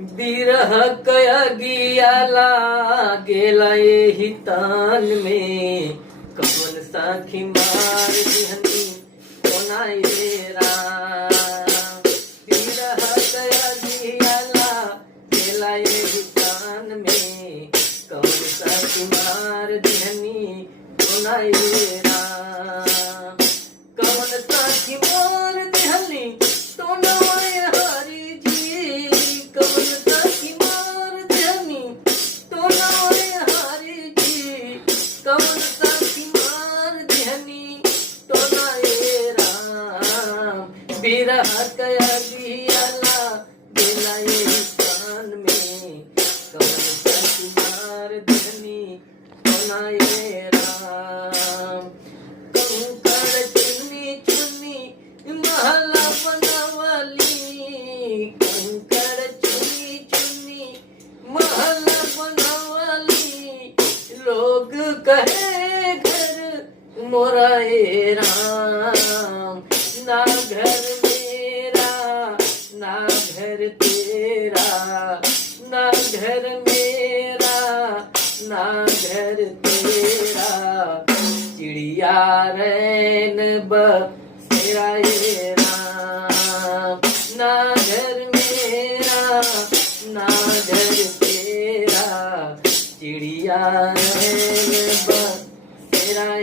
बिरह कया गियाला गेला एही तान में कौन साखी मार दिहनी कोना ये राम। बिरह कया गियाला गेला एही तान में कौन साखी मार दिहनी कोना ये राम। कौन साखी मार दिहनी तो नवाय हरि जी। कौन साखी मार दिहनी तो नवाय हरि जी। कौन साखी मार दिहनी तो नये राम। बिरह कया गियाला गेला एही तान में कौन साखी मार दिहनी तो नये राम। कंकड़ चुनी चुनी महला बनावली। कंकड़ चुनी चुनी महला बनावली। लोग कहे घर मोरा ए राम। ना घर मेरा ना घर तेरा। ना घर मेरा ना घर तेरा। चिड़िया रैन बसेरा ये राम। ना घर मेरा ना घर तेरा। चिड़िया रैन बसेरा